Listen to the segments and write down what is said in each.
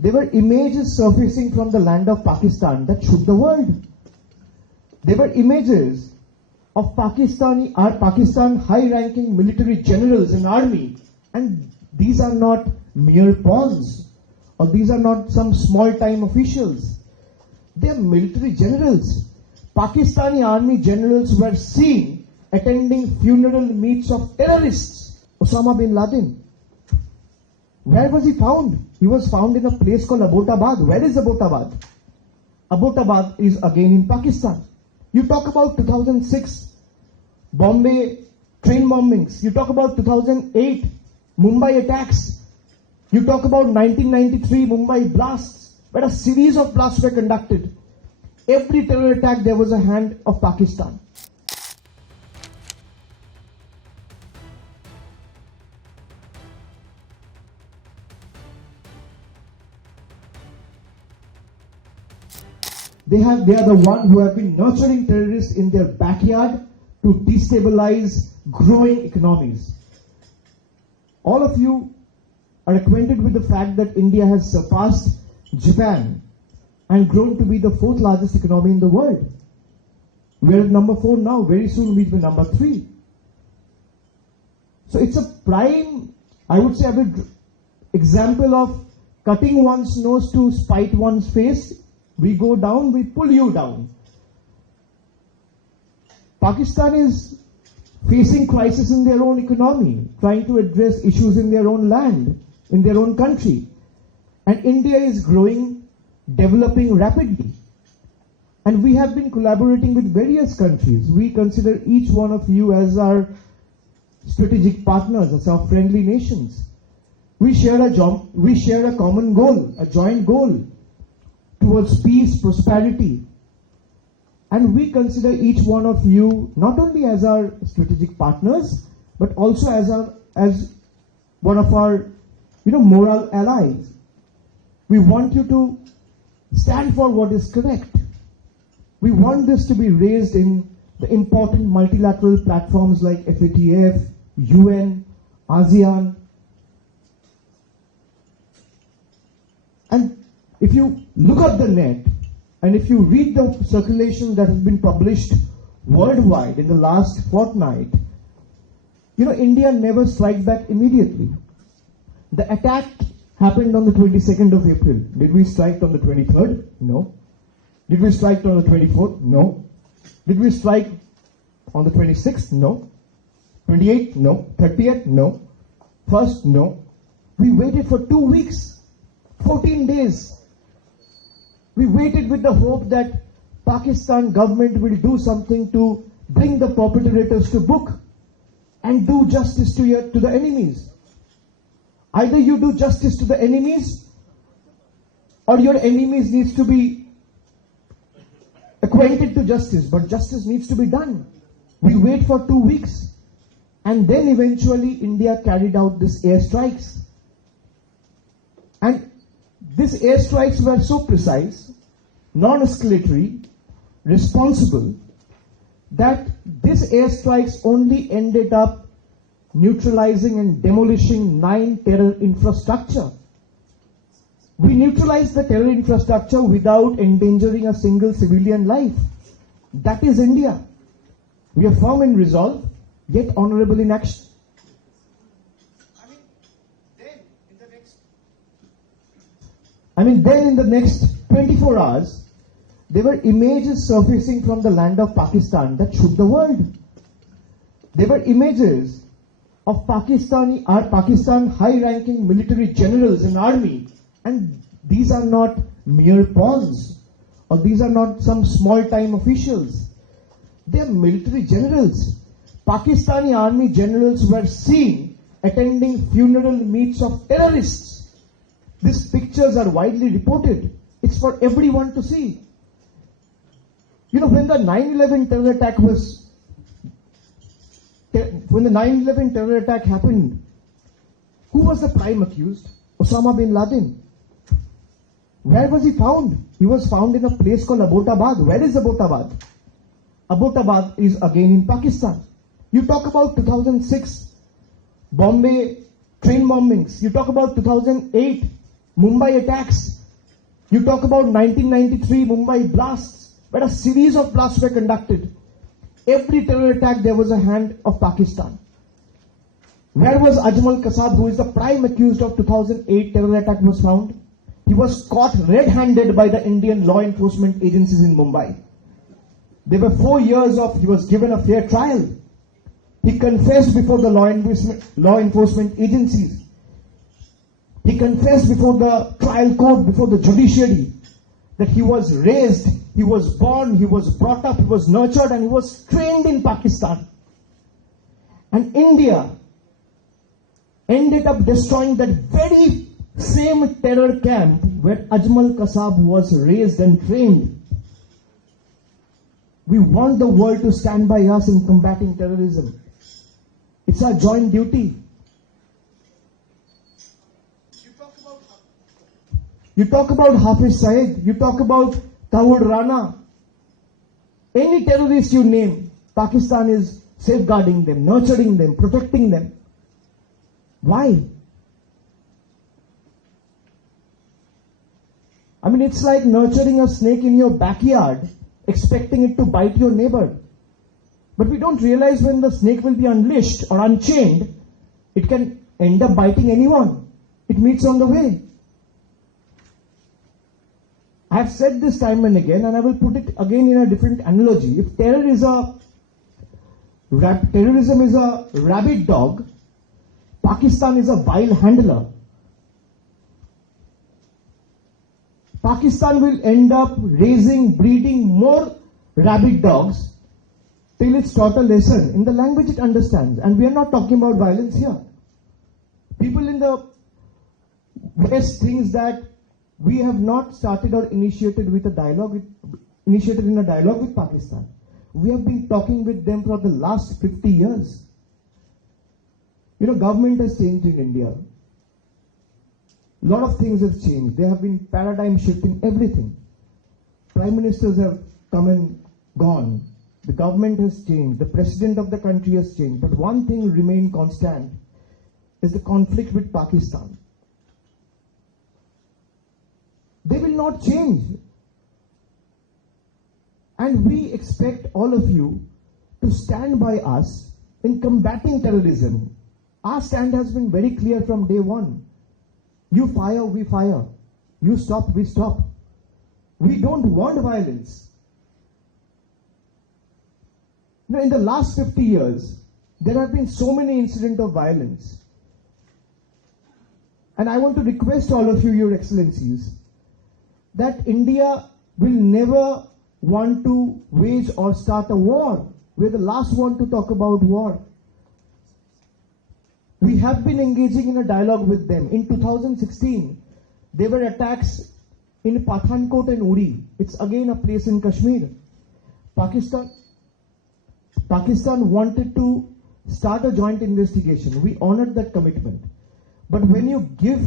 There were images surfacing from the land of Pakistan that shook the world. There were images of Pakistan high-ranking military generals and army, and these are not mere pawns, or these are not some small-time officials. They are military generals. Pakistani army generals were seen attending funeral meets of terrorists. Osama bin Laden. Where was he found? He was found in a place called Abbottabad. Where is Abbottabad? Abbottabad is again in Pakistan. You talk about 2006 Bombay train bombings. You talk about 2008 Mumbai attacks. You talk about 1993 Mumbai blasts, where a series of blasts were conducted. Every terror attack, there was a hand of Pakistan. They are the ones who have been nurturing terrorists in their backyard to destabilize growing economies. All of you are acquainted with the fact that India has surpassed Japan and grown to be the fourth largest economy in the world. We're at number 4 now. Very soon we'll be number 3. So it's a prime, I would say, example of cutting one's nose to spite one's face. We go down, we pull you down. Pakistan is facing crisis in their own economy, trying to address issues in their own land, in their own country. And India is growing, developing rapidly. And we have been collaborating with various countries. We consider each one of you as our strategic partners, as our friendly nations. We share a common goal, a joint goal towards peace, prosperity. And we consider each one of you not only as our strategic partners, but also as one of our moral allies. We want you to stand for what is correct. We want this to be raised in the important multilateral platforms like FATF, UN, ASEAN. And if you look at the net, and if you read the circulation that has been published worldwide in the last fortnight, India never strikes back immediately. The attack happened on the 22nd of April. Did we strike on the 23rd? No. Did we strike on the 24th? No. Did we strike on the 26th? No. 28th? No. 30th? No. 1st? No. We waited for 2 weeks, 14 days. We waited with the hope that Pakistan government will do something to bring the perpetrators to book and do justice to the enemies. Either you do justice to the enemies, or your enemies needs to be acquainted to justice, but justice needs to be done. We wait for 2 weeks, and then eventually India carried out this airstrikes. And these airstrikes were so precise, non-escalatory, responsible, that these airstrikes only ended up neutralizing and demolishing 9 terror infrastructure. We neutralized the terror infrastructure without endangering a single civilian life. That is India. We are firm in resolve, yet honorable in action. Then in the next 24 hours, there were images surfacing from the land of Pakistan that shook the world. There were images of Pakistan high-ranking military generals and army, and these are not mere pawns, or these are not some small-time officials. They are military generals. Pakistani army generals were seen attending funeral meets of terrorists. These pictures are widely reported. It's for everyone to see. When the 9/11 terror attack happened, who was the prime accused? Osama bin Laden. Where was he found? He was found in a place called Abbottabad. Where is Abbottabad? Abbottabad is again in Pakistan. You talk about 2006 Bombay train bombings. You talk about 2008 Mumbai attacks. You talk about 1993 Mumbai blasts, where a series of blasts were conducted. Every terror attack, there was a hand of Pakistan. Where was Ajmal Kasab, who is the prime accused of 2008 terror attack, was found? He was caught red-handed by the Indian law enforcement agencies in Mumbai. There were 4 years he was given a fair trial. He confessed before the law enforcement agencies. He confessed before the trial court, before the judiciary, that he was raised, he was born, he was brought up, he was nurtured, and he was trained in Pakistan. And India ended up destroying that very same terror camp where Ajmal Kasab was raised and trained. We want the world to stand by us in combating terrorism. It's our joint duty. You talk about Hafiz Saeed, you talk about Tawud Rana. Any terrorist you name, Pakistan is safeguarding them, nurturing them, protecting them. Why? I mean, it's like nurturing a snake in your backyard, expecting it to bite your neighbor. But we don't realize when the snake will be unleashed or unchained, it can end up biting anyone it meets on the way. I have said this time and again, and I will put it again in a different analogy. If terrorism is a rabid dog, Pakistan is a vile handler. Pakistan will end up raising, breeding more rabid dogs till it's taught a lesson in the language it understands. And we are not talking about violence here. People in the West think that we have not started or initiated in a dialogue with Pakistan. We have been talking with them for the last 50 years. You know, government has changed in India. A lot of things have changed. There have been paradigm shift in everything. Prime ministers have come and gone. The government has changed. The president of the country has changed. But one thing remained constant is the conflict with Pakistan. They will not change. And we expect all of you to stand by us in combating terrorism. Our stand has been very clear from day one. You fire, we fire. You stop, we stop. We don't want violence. Now, in the last 50 years, there have been so many incidents of violence. And I want to request all of you, Your Excellencies, that India will never want to wage or start a war. We're the last one to talk about war. We have been engaging in a dialogue with them. In 2016, there were attacks in Pathankot and Uri. It's again a place in Kashmir. Pakistan wanted to start a joint investigation. We honored that commitment. But when you give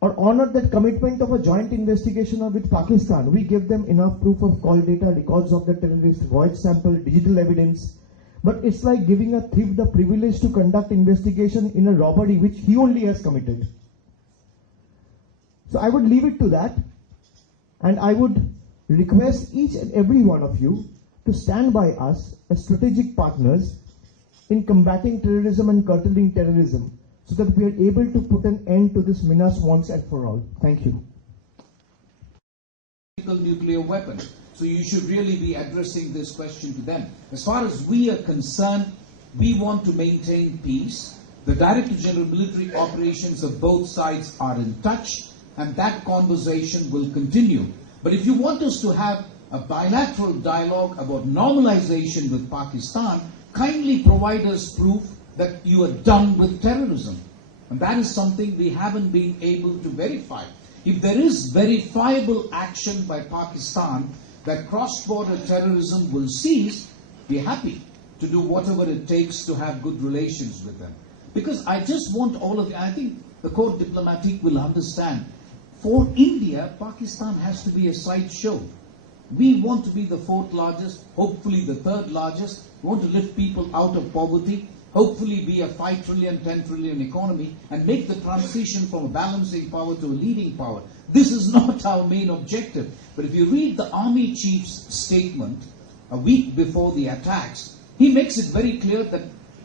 or honor that commitment of a joint investigation with Pakistan, we give them enough proof of call data, records of the terrorist, voice sample, digital evidence. But it's like giving a thief the privilege to conduct investigation in a robbery which he only has committed. So I would leave it to that, and I would request each and every one of you to stand by us as strategic partners in combating terrorism and curtailing terrorism, so that we are able to put an end to this menace once and for all. Thank you. Nuclear weapon. So you should really be addressing this question to them. As far as we are concerned, we want to maintain peace. The Director General military operations of both sides are in touch, and that conversation will continue. But if you want us to have a bilateral dialogue about normalization with Pakistan, kindly provide us proof that you are done with terrorism. And that is something we haven't been able to verify. If there is verifiable action by Pakistan that cross-border terrorism will cease, we're happy to do whatever it takes to have good relations with them. Because I just want all of you, I think the Corps Diplomatique will understand, for India, Pakistan has to be a sideshow. We want to be the fourth largest, hopefully the third largest. We want to lift people out of poverty. hopefully be a 5 trillion, 10 trillion economy, and make the transition from a balancing power to a leading power. This is not our main objective. But if you read the army chief's statement a week before the attacks, he makes it very clear that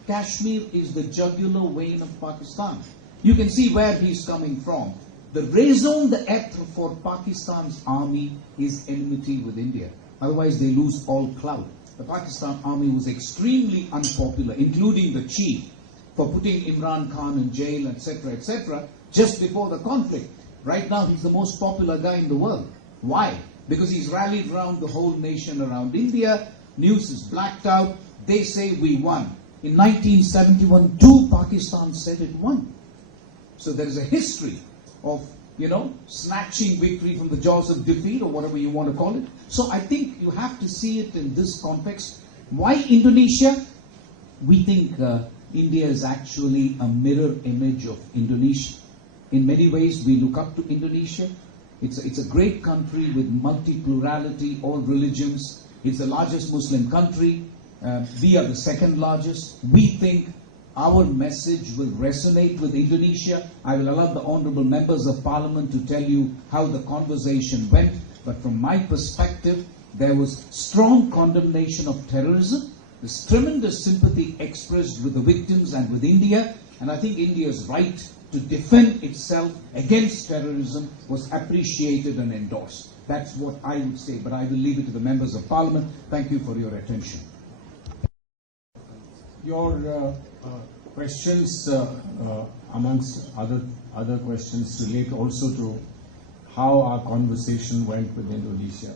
Kashmir is the jugular vein of Pakistan. You can see where he's coming from. The raison d'etre for Pakistan's army is enmity with India. Otherwise, they lose all clout. The Pakistan army was extremely unpopular, including the chief, for putting Imran Khan in jail, etc., just before the conflict. Right now, he's the most popular guy in the world. Why? Because he's rallied around the whole nation around India. News is blacked out. They say we won. In 1971, Pakistan said it won. So there is a history of, snatching victory from the jaws of defeat, or whatever you want to call it. So I think you have to see it in this context. Why Indonesia? We think India is actually a mirror image of Indonesia. In many ways, we look up to Indonesia. It's a great country with multi-plurality, all religions. It's the largest Muslim country. We are the second largest. We think our message will resonate with Indonesia. I will allow the honorable members of parliament to tell you how the conversation went. But from my perspective, there was strong condemnation of terrorism. There's tremendous sympathy expressed with the victims and with India. And I think India's right to defend itself against terrorism was appreciated and endorsed. That's what I would say. But I will leave it to the members of parliament. Thank you for your attention. Your questions, amongst other questions, relate also to how our conversation went with Indonesia.